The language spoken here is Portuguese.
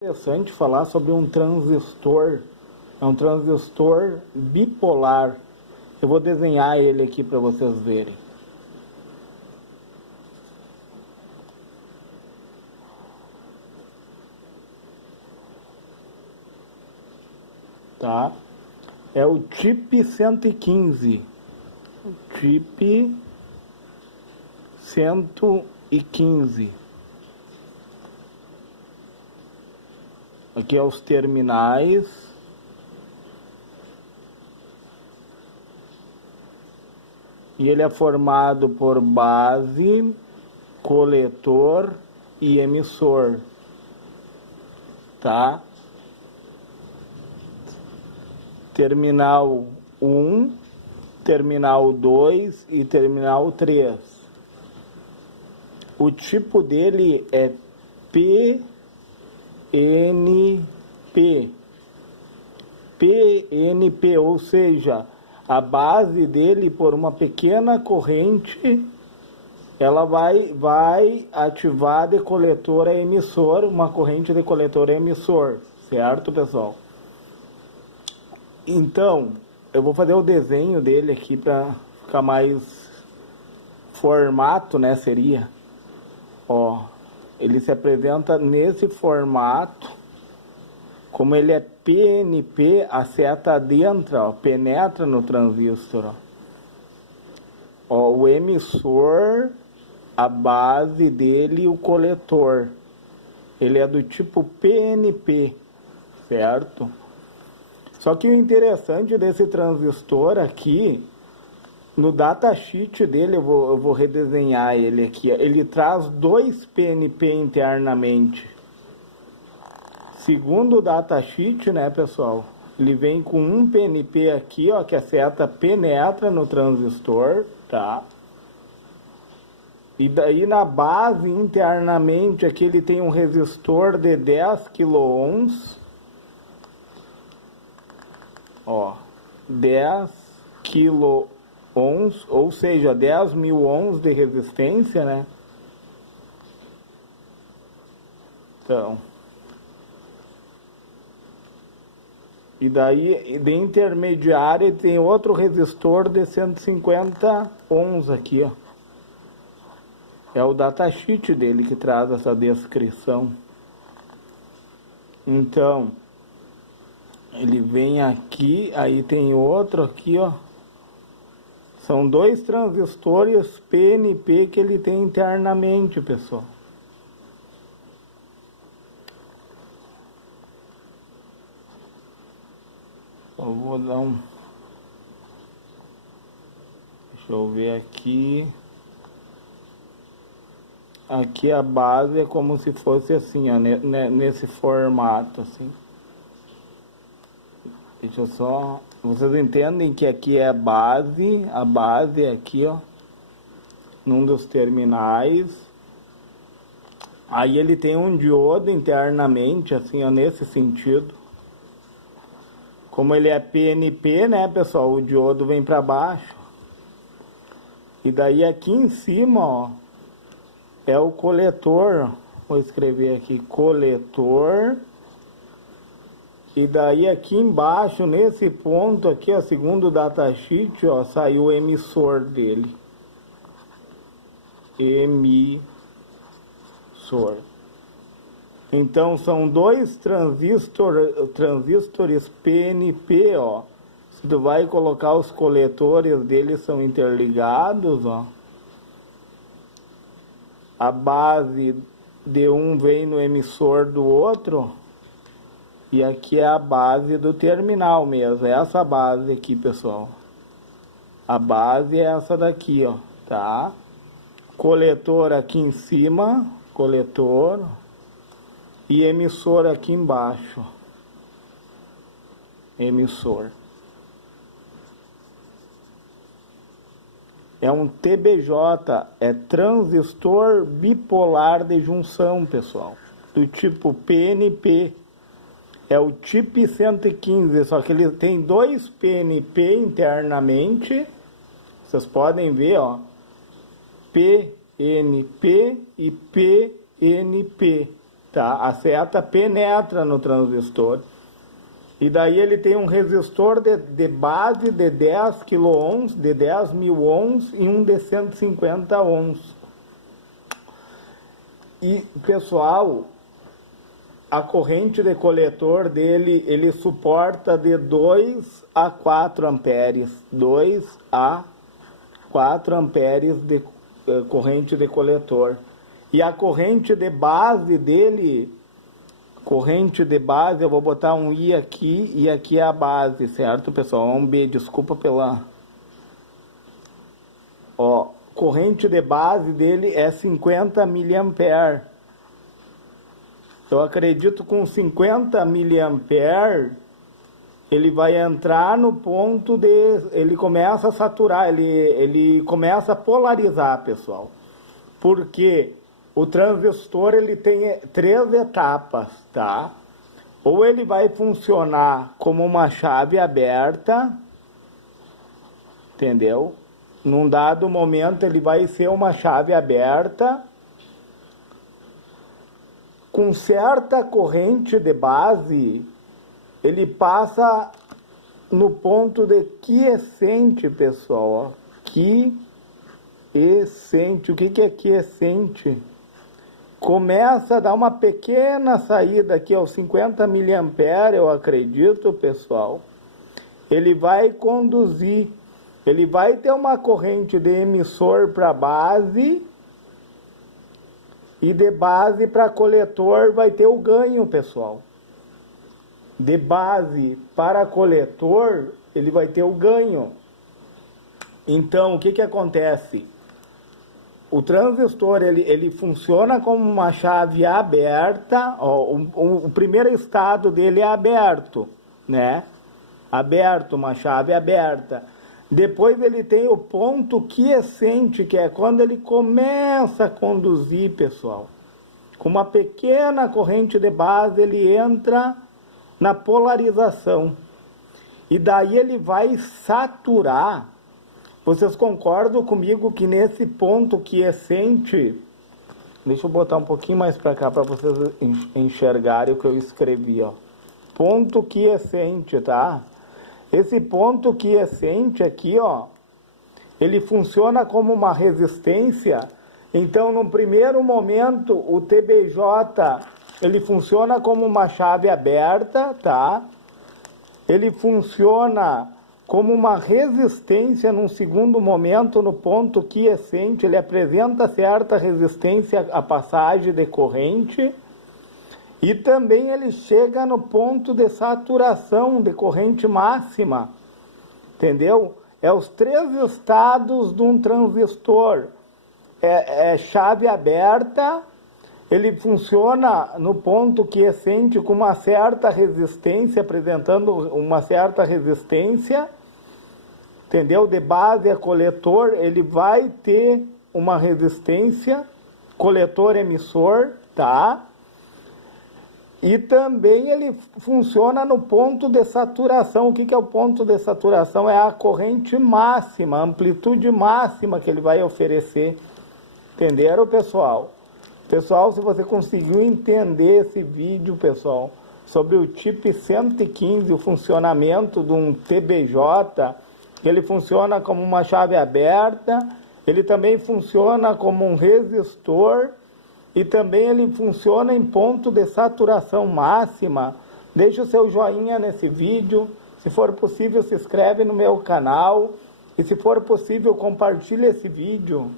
Interessante falar sobre um transistor. É um transistor bipolar. Eu vou desenhar ele aqui para vocês verem. Tá? É o TIP 115. TIP 115. Aqui é os terminais. E ele é formado por base, coletor e emissor. Tá? Terminal 1, terminal 2 e terminal 3. O tipo dele é PNP. PNP, ou seja, a base dele, por uma pequena corrente, ela vai ativar de coletor a emissor, uma corrente de coletor a emissor, certo, pessoal? Então, eu vou fazer o desenho dele aqui para ficar mais formato, né, seria. Ó, ele se apresenta nesse formato. Como ele é PNP, a seta adentra, ó, penetra no transistor. Ó, o emissor, a base dele e o coletor. Ele é do tipo PNP, certo? Só que o interessante desse transistor aqui, no datasheet dele, eu vou redesenhar ele aqui. Ele traz 2 PNP internamente. Segundo o datasheet, né, pessoal? Ele vem com um PNP aqui, ó, que a seta penetra no transistor, tá? E daí na base, internamente, aqui ele tem um resistor de 10 kΩ. Ó, 10 kΩ, ou seja, 10.000 ohms de resistência, né? Então, e daí de intermediária tem outro resistor de 150 ohms aqui, ó. É o datasheet dele que traz essa descrição. Então, ele vem aqui, aí tem outro aqui, ó. São 2 transistores PNP que ele tem internamente, pessoal. Eu vou dar um... Deixa eu ver aqui. Aqui a base é como se fosse assim, ó, nesse formato, assim. Deixa eu só... Vocês entendem que aqui é a base é aqui, ó, num dos terminais. Aí ele tem um diodo internamente, assim, ó, nesse sentido. Como ele é PNP, né, pessoal, o diodo vem para baixo. E daí aqui em cima, ó, é o coletor. Vou escrever aqui, coletor. E daí aqui embaixo, nesse ponto aqui, ó, segundo o datasheet, ó, saiu o emissor dele. Emissor. Então são 2 transistores PNP, ó. Se tu vai colocar os coletores deles são interligados, ó. A base de um vem no emissor do outro. E aqui é a base do terminal mesmo. É essa base aqui, pessoal. A base é essa daqui, ó, tá? Coletor aqui em cima, coletor. E emissor aqui embaixo. Emissor. É um TBJ, é transistor bipolar de junção, pessoal. Do tipo PNP. É o TIP 115, só que ele tem 2 PNP internamente. Vocês podem ver, ó. PNP e PNP. tá? A seta penetra no transistor. E daí ele tem um resistor de base de 10 kΩ, de 10 mil ohms e um de 150 ohms. E, pessoal, a corrente de coletor dele, ele suporta de 2 a 4 amperes. 2 a 4 amperes de corrente de coletor. E a corrente de base dele, corrente de base, eu vou botar um I aqui e aqui é a base, certo, pessoal? Um B, desculpa pela... Ó, corrente de base dele é 50 mA. Eu acredito que com 50 mA, ele vai entrar no ponto de... Ele começa a saturar, ele começa a polarizar, pessoal. Porque o transistor, ele tem 3 etapas, tá? Ou ele vai funcionar como uma chave aberta, entendeu? Num dado momento, ele vai ser uma chave aberta, com certa corrente de base, ele passa no ponto de quiescente, pessoal, ó. Quiescente. O que é quiescente? Começa a dar uma pequena saída aqui aos 50 mA, eu acredito, pessoal. Ele vai conduzir, ele vai ter uma corrente de emissor para base e de base para coletor vai ter o ganho, pessoal. De base para coletor, ele vai ter o ganho. Então, o que acontece? O transistor, ele funciona como uma chave aberta, ó, o primeiro estado dele é aberto, né? Aberto, uma chave aberta. Depois ele tem o ponto quiescente, que é quando ele começa a conduzir, pessoal. Com uma pequena corrente de base, ele entra na polarização. E daí ele vai saturar. Vocês concordam comigo que nesse ponto quiescente... Deixa eu botar um pouquinho mais para cá para vocês enxergarem o que eu escrevi, ó. Ponto quiescente, tá? Esse ponto quiescente aqui, ó, ele funciona como uma resistência. Então, no primeiro momento, o TBJ, ele funciona como uma chave aberta, tá? Ele funciona como uma resistência num segundo momento, no ponto quiescente, ele apresenta certa resistência à passagem de corrente. E também ele chega no ponto de saturação de corrente máxima, entendeu? É os 3 estados de um transistor. É chave aberta, ele funciona no ponto quiescente com uma certa resistência, apresentando uma certa resistência, entendeu? De base a coletor, ele vai ter uma resistência, coletor emissor, tá? E também ele funciona no ponto de saturação. O que é o ponto de saturação? É a corrente máxima, a amplitude máxima que ele vai oferecer. Entenderam, pessoal? Pessoal, se você conseguiu entender esse vídeo, pessoal, sobre o TIP 115, o funcionamento de um TBJ, ele funciona como uma chave aberta, ele também funciona como um resistor, e também ele funciona em ponto de saturação máxima. Deixe o seu joinha nesse vídeo. Se for possível, se inscreve no meu canal. E se for possível, compartilhe esse vídeo.